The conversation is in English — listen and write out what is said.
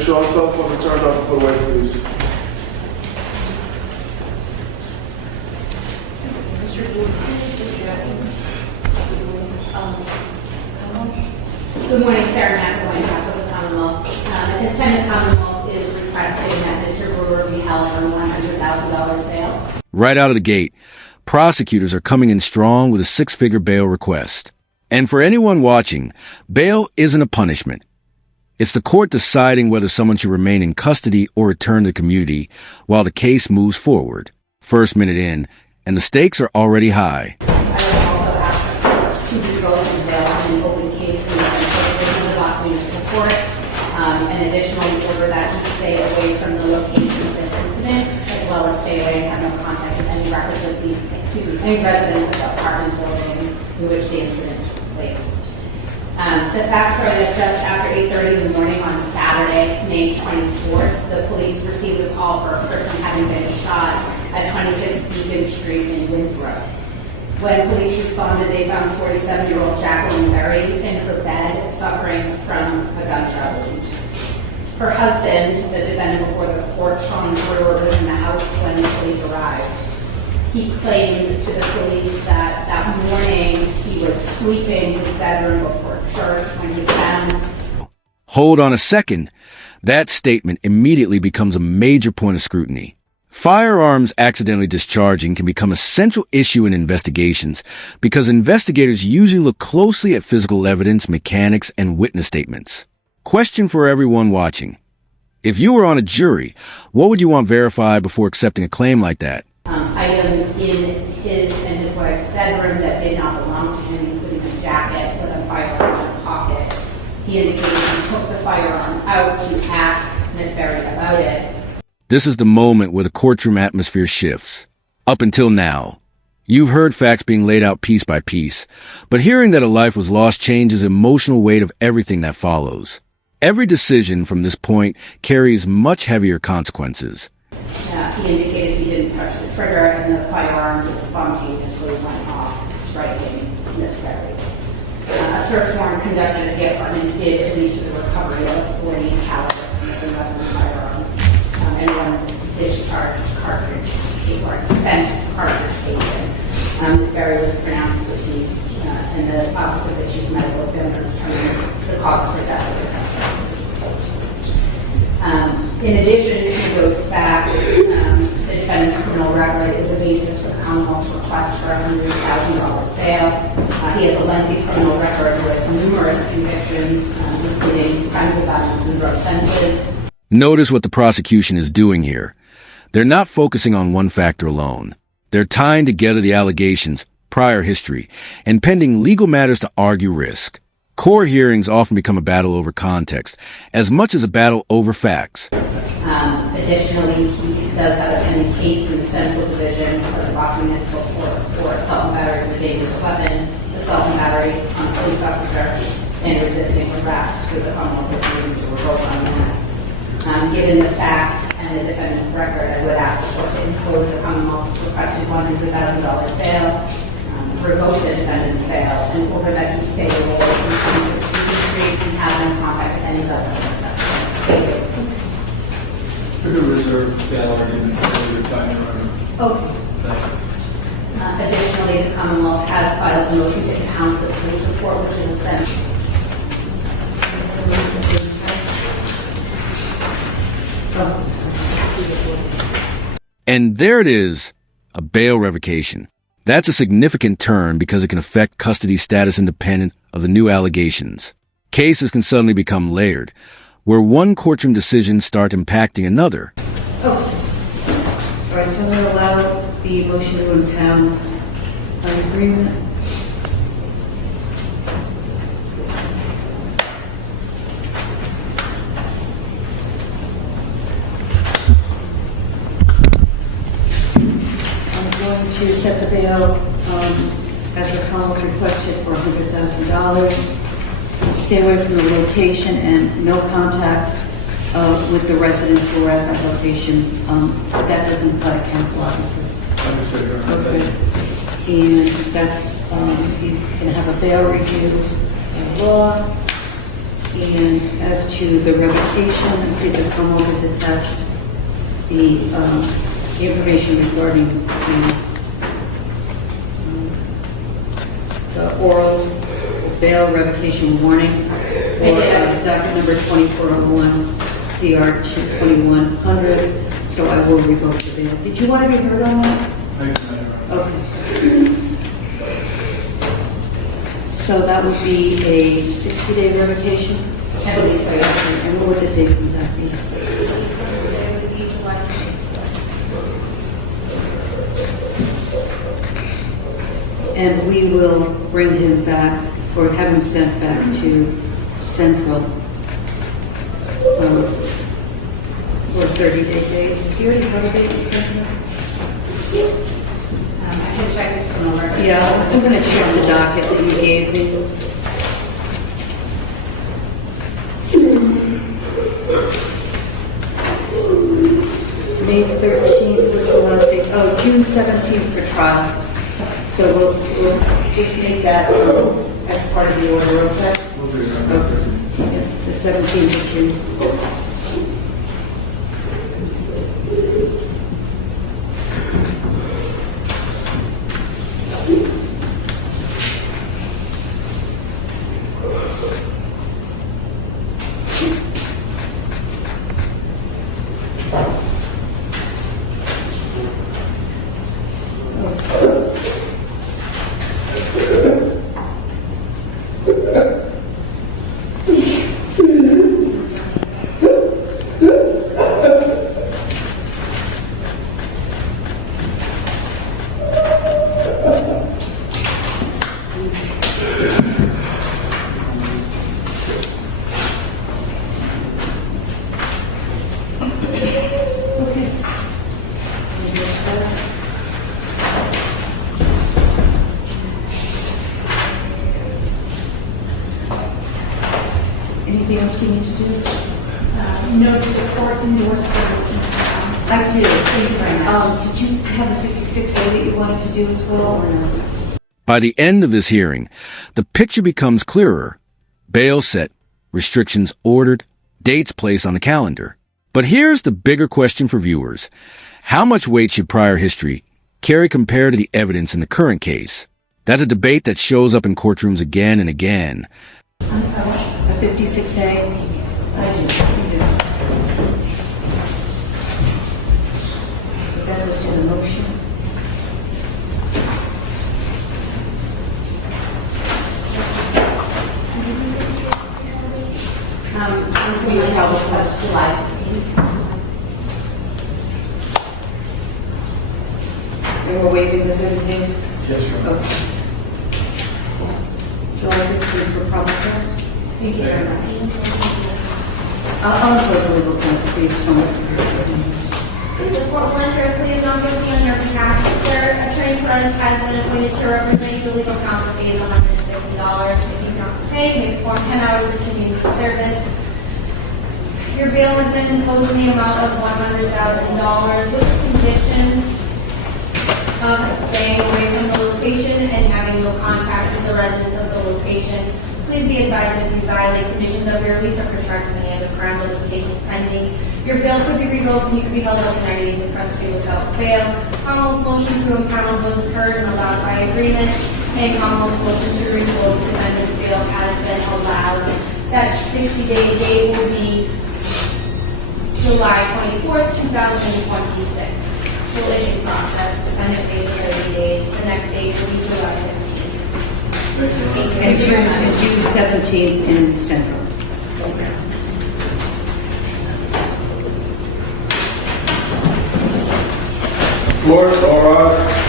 Make sure all cell phones are turned off and put away, please. Good morning, Sarah McElwain, Counsel for the Commonwealth. At this time, the Commonwealth is requesting that Mr. Brewer be held on a $100,000 bail. Right out of the gate, prosecutors are coming in strong with a six-figure bail request. And for anyone watching, bail isn't a punishment. It's the court deciding whether someone should remain in custody or return to the community while the case moves forward. First minute in, and the stakes are already high. I would also ask for 2 people in bail in an open case in the Boston Municipal Court, and additionally order that he stay away from the location of this incident, as well as stay away and have no contact with any residents of the apartment building in which the incident took place. The facts are that just after 8:30 in the morning on Saturday, May 24th, the police received a call for a person having been shot at 26 Beacon Street in Winthrop. When police responded, they found 47-year-old Jacqueline Barry in her bed suffering from a gunshot wound. Her husband, the defendant before the court, Sean Brewer, was in the house when the police arrived. He claimed to the police that that morning he was sweeping his bedroom before church when he found. Hold on a second. That statement immediately becomes a major point of scrutiny. Firearms accidentally discharging can become a central issue in investigations because investigators usually look closely at physical evidence, mechanics, and witness statements. Question for everyone watching. If you were on a jury, what would you want verified before accepting a claim like that? Items in his and his wife's bedroom that did not belong to him, including a jacket with a firearm in a pocket. He indicated he took the firearm out to ask Miss Barry about it. This is the moment where the courtroom atmosphere shifts. Up until now, you've heard facts being laid out piece by piece, but hearing that a life was lost changes the emotional weight of everything that follows. Every decision from this point carries much heavier consequences. He indicated he didn't touch the trigger and the firearm just spontaneously went off, striking Miss Barry. A search warrant conducted at the apartment did lead to the recovery of 40 caliber Smith & Wesson firearm and 1 discharged cartridge or spent cartridge casing. Miss Barry was pronounced deceased, and the Office of the Chief Medical Examiner determined the cause of her death was gunshot. In addition to those facts, the defendant's criminal record is a basis for the Commonwealth's request for a $100,000 bail. He has a lengthy criminal record with numerous convictions, including crimes of violence and drug offenses. Notice what the prosecution is doing here. They're not focusing on one factor alone. They're tying together the allegations, prior history, and pending legal matters to argue risk. Court hearings often become a battle over context, as much as a battle over facts. Additionally, he does have a pending case in the Central Division of the Boston Municipal Court for assault and battery with a dangerous weapon, assault and battery on a police officer, and resisting arrest. So the Commonwealth is moving to revoke on that. Given the facts and the defendant's record, I would ask the court to impose the Commonwealth's requested $100,000 bail, revoke the defendant's bail, and order that he stay away from 26 Beacon Street and have no contact with any residents. Thank you. For the reserve bail argument for your time, Your Honor. Okay. Additionally, the Commonwealth has filed a motion to impound the police report, which is essential. And there it is, a bail revocation. That's a significant turn because it can affect custody status independent of the new allegations. Cases can suddenly become layered, where one courtroom decision starts impacting another. All right, so I'm going to allow the motion to impound an agreement. I'm going to set the bail as the Commonwealth requested for $100,000. Stay away from the location and no contact with the residents who are at that location. That doesn't apply to council, obviously. Understood, Your Honor. Okay. And that's, you can have a bail review by law. And as to the revocation, I see the Commonwealth has attached the information regarding the oral bail revocation warning for docket number 2401 CR 2100. So I will revoke the bail. Did you want to be heard on that? Thank you, Madam Your Honor. Okay. So that would be a 60-day revocation? I believe so, yes. And what would the date of that be? And we will bring him back, or have him sent back to Central for 30-day days. Does he already have a date in Central? I can check this one over. Yeah, I'm going to check the docket that you gave me. May 13th was the last date. Oh, June 17th for trial. So we'll just make that as part of the order, okay? We'll do that. Okay. Yeah, the 17th of June. Anything else you need to do? No, to the court endorse the I do. Thank you very much. Did you have a 56A that you wanted to do as well, or no? By the end of this hearing, the picture becomes clearer. Bail set, restrictions ordered, dates placed on the calendar. But here's the bigger question for viewers. How much weight should prior history carry compared to the evidence in the current case? That's a debate that shows up in courtrooms again and again. A 56A? I do. That goes to the motion. We will have this July 15th. And we're waiving the 30 days? Yes, Your Honor. Okay. July 15th for public test? Thank you very much. I'll impose a legal counsel for each one. The court will enter a plea of not guilty on your behalf. Sir, Attorney Perez has been appointed to represent you. The legal counsel fee is $150. If you don't pay, you may perform 10 hours of community service. Your bail has been imposed in the amount of $100,000 with conditions of staying away from the location and having no contact with the residents of the location. Please be advised that if you violate conditions of your release or for charging any other crime while this case is pending, your bail could be revoked and you could be held up to 90 days in custody without bail. Commonwealth's motion to impound was heard and allowed by agreement, and Commonwealth's motion to revoke defendant's bail has been allowed. That 60-day date will be July 24th, 2026. Full issue process, defendant pays 30 days. The next date will be July 15th. Thank you, Your Honor. And June 17th in Central. Court, all rise.